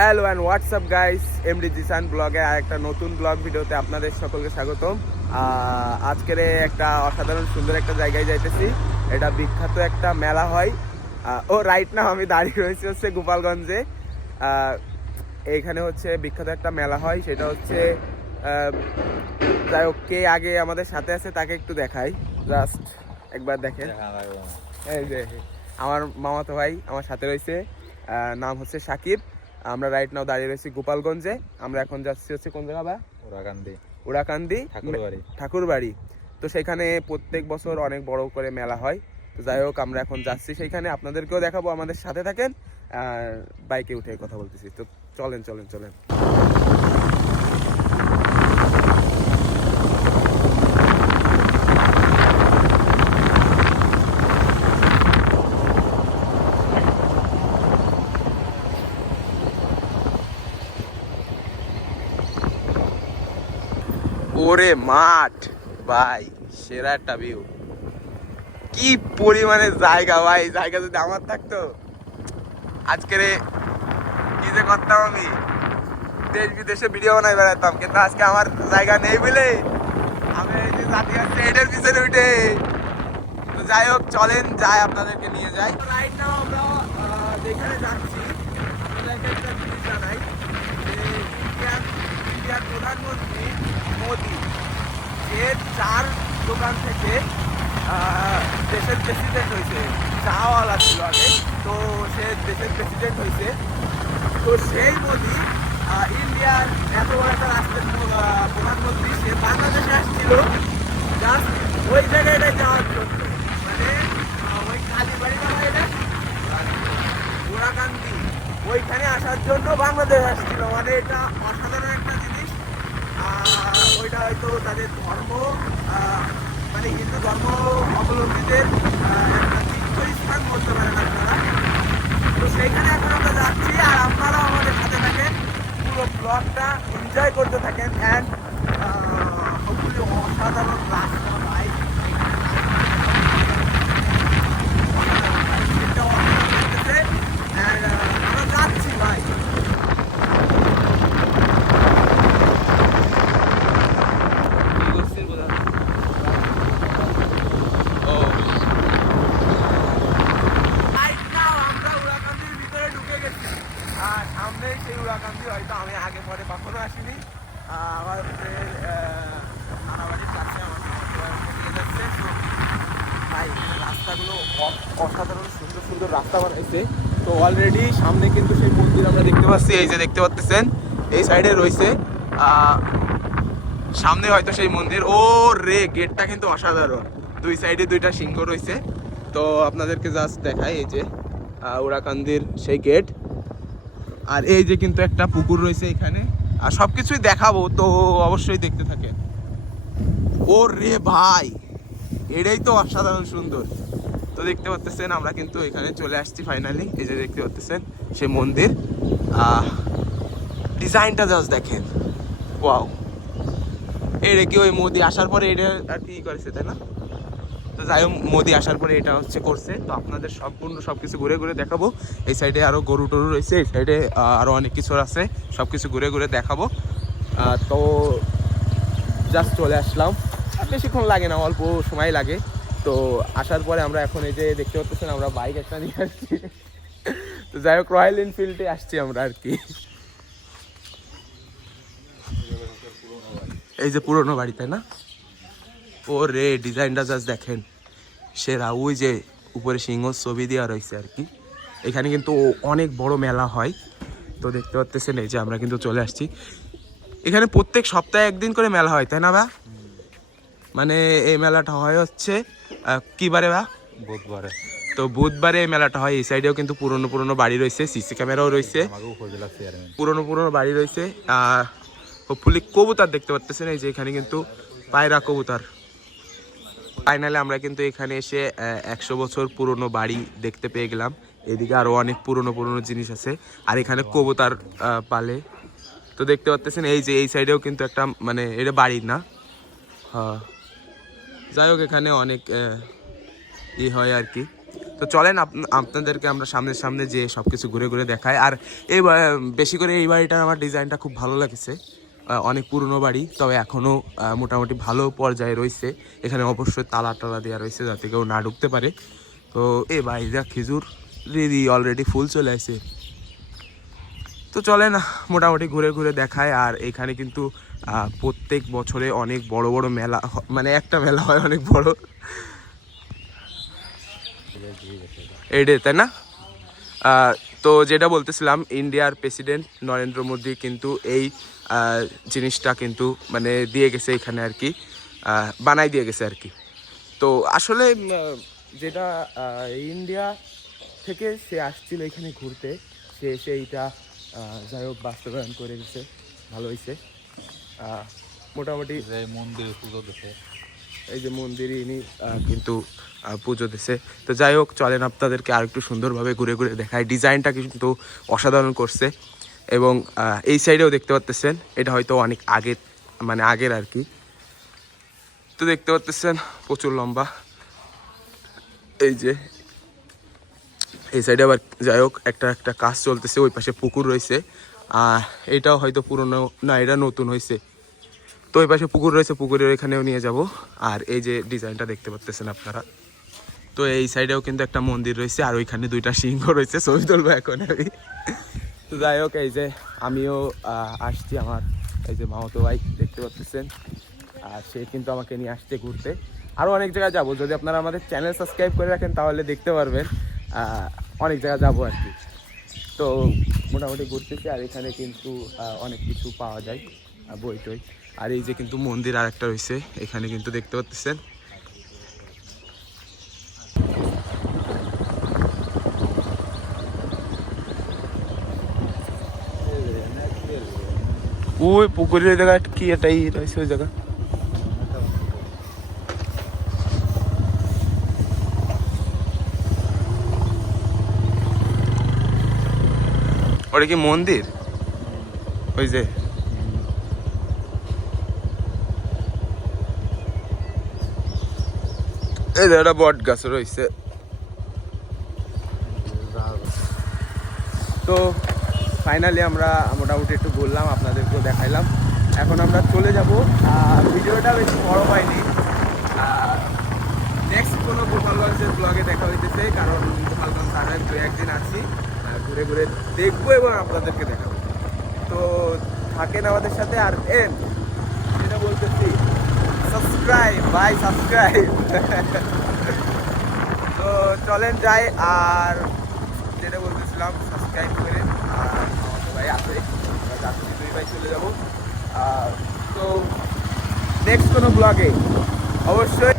Hello and WhatsApp guys MD Zisan ব্লগে আর একটা নতুন ব্লগ ভিডিওতে আপনাদের সকলকে স্বাগতম। আজকের একটা অসাধারণ সুন্দর একটা জায়গায় যাইতেছি। এটা বিখ্যাত একটা মেলা হয়। ও রাইট না আমি দাঁড়িয়ে রয়েছি হচ্ছে গোপালগঞ্জে। এইখানে হচ্ছে বিখ্যাত একটা মেলা হয়। সেটা হচ্ছে যাই হোক কে আগে আমাদের সাথে আছে তাকে একটু দেখাই। জাস্ট একবার দেখেন। এই যে আমার মামাতো ভাই আমার সাথে রয়েছে। নাম হচ্ছে সাকিব। আমরা রাইট নাও দাঁড়িয়ে রয়েছি গোপালগঞ্জে। আমরা এখন যাচ্ছি হচ্ছে কোন জায়গা বা ওরাকান্দি। উড়াকান্দি ঠাকুরবাড়ি। ঠাকুরবাড়ি। তো সেখানে প্রত্যেক বছর অনেক বড় করে মেলা হয়। তো যাই হোক আমরা এখন যাচ্ছি সেইখানে আপনাদেরকেও দেখাবো আমাদের সাথে থাকেন। আর বাইকে উঠে কথা বলতেছি। তো চলেন চলেন চলেন। ওরে মাঠ, ভাই, সেরা একটা ভিউ কি পরিমাণে জায়গা, ভাই, জায়গা যদি আমার থাকতো, আজকের কি যে করতাম আমি? দেশ বিদেশে ভিডিও বানাই বেড়াতাম, কিন্তু আজকে আমার জায়গা নেই বলে আমি জাতি এটার পিছনে উঠে। তো যাই হোক, চলেন, যাই আপনাদেরকে নিয়ে যাই। রাইট নাও আমরা যেখানে যাচ্ছি আপনাদেরকে একটা জিনিস জানাই যে ইন্ডিয়ার ইন্ডিয়ার প্রধানমন্ত্রী মোদি যে চার দোকান থেকে দেশের প্রেসিডেন্ট হয়েছে। চাওয়ালা ছিল আগে। তো সে দেশের প্রেসিডেন্ট হয়েছে। তো সেই মোদি ইন্ডিয়ার এত বড় একটা রাষ্ট্রের প্রধানমন্ত্রী, সে বাংলাদেশে আসছিল। জাস্ট ওই জায়গাটায় যাওয়ার জন্য। মানে ওই কালীবাড়ি বাবা এটা গোড়াকান্দি ওইখানে আসার জন্য বাংলাদেশ আসছিল। মানে এটা অসাধারণ একটা জিনিস আহ, ওইটা হয়তো তাদের ধর্ম মানে হিন্দু ধর্ম অবলম্বীদের একটা তীর্থস্থান বলতে পারেন আপনারা। তো সেইখানে এখন আমরা যাচ্ছি আর আপনারাও আমাদের সাথে থাকেন। পুরো ব্লগটা এনজয় করতে থাকেন। অ্যান্ড অসাধারণ রাস্তা ভাই এটাও অসাধারণ লাগতেছে। And, আহ, আমরা যাচ্ছি ভাই Right now আমরা উড়াকান্দির ভিতরে ঢুকে গেছি। আর সামনেই সেই উড়াকান্দি হয়তো আমি আগে পরে কখনো আসিনি রাস্তাগুলো অসাধারণ, সুন্দর সুন্দর রাস্তা বানাইছে। তো অলরেডি সামনে কিন্তু সেই মন্দির আমরা দেখতে পাচ্ছি, এই যে দেখতে পাচ্ছেন এই সাইডে রয়েছে। সামনে হয়তো সেই মন্দির। ও রে গেটটা কিন্তু অসাধারণ। দুই সাইডে দুইটা সিংহ রয়েছে। তো আপনাদেরকে জাস্ট দেখাই, এই যে উড়াকান্দির সেই গেট আর এই যে কিন্তু একটা পুকুর রয়েছে এখানে। আর সব কিছুই দেখাবো, তো অবশ্যই দেখতে থাকেন। ও রে ভাই, এটাই তো অসাধারণ সুন্দর। তো দেখতে পাচ্ছেন আমরা কিন্তু এখানে চলে আসছি ফাইনালি এই যে দেখতে পাচ্ছেন সে মন্দির। ডিজাইনটা জাস্ট দেখেন। ওয়াও এটা কি ওই মোদি আসার পরে এটা আর কি করেছে, তাই না? তো যাই হোক, মোদি আসার পরে এটা হচ্ছে করছে। তো আপনাদের সম্পূর্ণ সব কিছু ঘুরে ঘুরে দেখাবো। এই সাইডে আরও গরু টরু রয়েছে, এই সাইডে আরও অনেক কিছু আছে। সব কিছু ঘুরে ঘুরে দেখাবো। তো জাস্ট চলে আসলাম। বেশিক্ষণ লাগে না, অল্প সময় লাগে। তো আসার পরে আমরা এখন এই যে দেখতে পাচ্ছেন আমরা বাইক একটা নিয়ে আসছি। তো যাই হোক রয়্যাল এনফিল্ডে আসছি আমরা আর কি। এই যে পুরোনো বাড়ি, তাই না? ও রে ডিজাইনটা জাস্ট দেখেন। সেরা ওই যে উপরে সিংহ ছবি দেওয়া রয়েছে আর কি। এখানে কিন্তু অনেক বড় মেলা হয়। তো দেখতে পাচ্ছেন এই যে আমরা কিন্তু চলে আসছি। এখানে প্রত্যেক সপ্তাহে একদিন করে মেলা হয় তাই না বা? মানে এই মেলাটা হয় হচ্ছে কি বারে বা? বুধবারে। তো বুধবারে এই মেলাটা হয়। এই সাইডেও কিন্তু পুরনো পুরনো বাড়ি রয়েছে সিসি ক্যামেরাও রয়েছে। পুরনো পুরনো বাড়ি রয়েছে। আর হোপফুলি কবুতর দেখতে পাচ্ছেন এই যে এখানে কিন্তু পায়রা কবুতর। ফাইনালি আমরা কিন্তু এখানে এসে একশো বছর পুরনো বাড়ি দেখতে পেয়ে গেলাম। এদিকে আরও অনেক পুরনো পুরনো জিনিস আছে। আর এখানে কবুতর পালে। তো দেখতে পাচ্ছেন এই যে এই সাইডেও কিন্তু একটা মানে এটা বাড়ি না। হ্যাঁ। যাই হোক, এখানে অনেক ই হয় আর কি। তো চলেন, আপ- আপনাদেরকে আমরা সামনে সামনে যে সব কিছু ঘুরে ঘুরে দেখাই। আর এই বেশি করে এই বাড়িটার আমার ডিজাইনটা খুব ভালো লাগছে। অনেক পুরনো বাড়ি, তবে এখনও মোটামুটি ভালো পর্যায়ে রয়েছে। এখানে অবশ্যই তালা টালা দেওয়া রয়েছে যাতে কেউ না ঢুকতে পারে। তো এ ভাই যা খেজুর রেডি অলরেডি ফুল চলে আসে। তো চলে না, মোটামুটি ঘুরে ঘুরে দেখায়। আর এখানে কিন্তু প্রত্যেক বছরে অনেক বড় বড় মেলা মানে একটা মেলা হয় অনেক বড়। এইডে তাই না? তো যেটা বলতেছিলাম, ইন্ডিয়ার প্রেসিডেন্ট নরেন্দ্র মোদী কিন্তু এই জিনিসটা কিন্তু মানে দিয়ে গেছে এখানে আর কি বানাই দিয়ে গেছে আর কি। তো আসলে যেটা ইন্ডিয়া থেকে সে আসছিল এখানে ঘুরতে, সে এসে এইটা যাই হোক বাস্তবায়ন করে গেছে ভালো হয়েছে মোটামুটি মন্দিরে পুজো দিতে এই যে মন্দিরে ইনি কিন্তু পুজো দিছে। তো যাই হোক, চলেন আপনাদেরকে আর একটু সুন্দরভাবে ঘুরে ঘুরে দেখায় ডিজাইনটা কিন্তু অসাধারণ করছে। এবং এই সাইডেও দেখতে পাচ্তেছেন এটা হয়তো অনেক আগের মানে আগের আর কি। তো দেখতে পাচ্তেছেন প্রচুর লম্বা। এই যে, এই সাইডে আবার যাই হোক, একটা একটা কাজ চলতেছে, ওই পাশে পুকুর রয়েছে। আর এটাও হয়তো পুরনো, না, এটা নতুন হয়েছে। তো ওই পাশে পুকুর রয়েছে, পুকুরের এখানেও নিয়ে যাব। আর এই যে ডিজাইনটা দেখতে পাচ্তেছেন আপনারা। তো এই সাইডেও কিন্তু একটা মন্দির রয়েছে, আর ওইখানে দুইটা সিংহ রয়েছে, ছবি তুলবো এখন আমি। তো যাই হোক, এই যে আমিও আসছি আমার এই যে মামতো ভাই, দেখতে পাচ্ছেন আর সে কিন্তু আমাকে নিয়ে আসছে ঘুরতে। আরও অনেক জায়গায় যাব, যদি আপনারা আমাদের চ্যানেল সাবস্ক্রাইব করে রাখেন তাহলে দেখতে পারবেন। অনেক জায়গায় যাব আর কি। তো মোটামুটি ঘুরতেছি, আর এখানে কিন্তু অনেক কিছু পাওয়া যায় বই টই আর এই যে কিন্তু মন্দির আর একটা রয়েছে, এখানে কিন্তু দেখতে পাচ্ছেন। ওই পুকুরের জায়গা কি এটাই রয়েছে ওই জায়গা? ওটা কি মন্দির? ওই যে এই একটা বট গাছ রয়েছে। তো ফাইনালি আমরা মোটামুটি একটু ঘুরলাম, আপনাদেরকেও দেখাইলাম। এখন আমরা চলে যাব। ভিডিওটা বেশি বড় হয়নি। নেক্সট কোনো গোপালগঞ্জের ব্লগে দেখা হইতেছে, কারণ গোপালগঞ্জ আর এক দু একদিন আছি। ঘুরে ঘুরে দেখব এবং আপনাদেরকে দেখাবো। তো থাকেন আমাদের সাথে, আর এন যেটা বলতেছি সাবস্ক্রাইব বাই সাবস্ক্রাইব তো চলেন যাই, আর যেটা বলতেছিলাম সাবস্ক্রাইব করেন আর আমাদের ভাই আছে যাচ্ছি, দুই ভাই চলে যাব। তো নেক্সট কোনো ব্লগে অবশ্যই।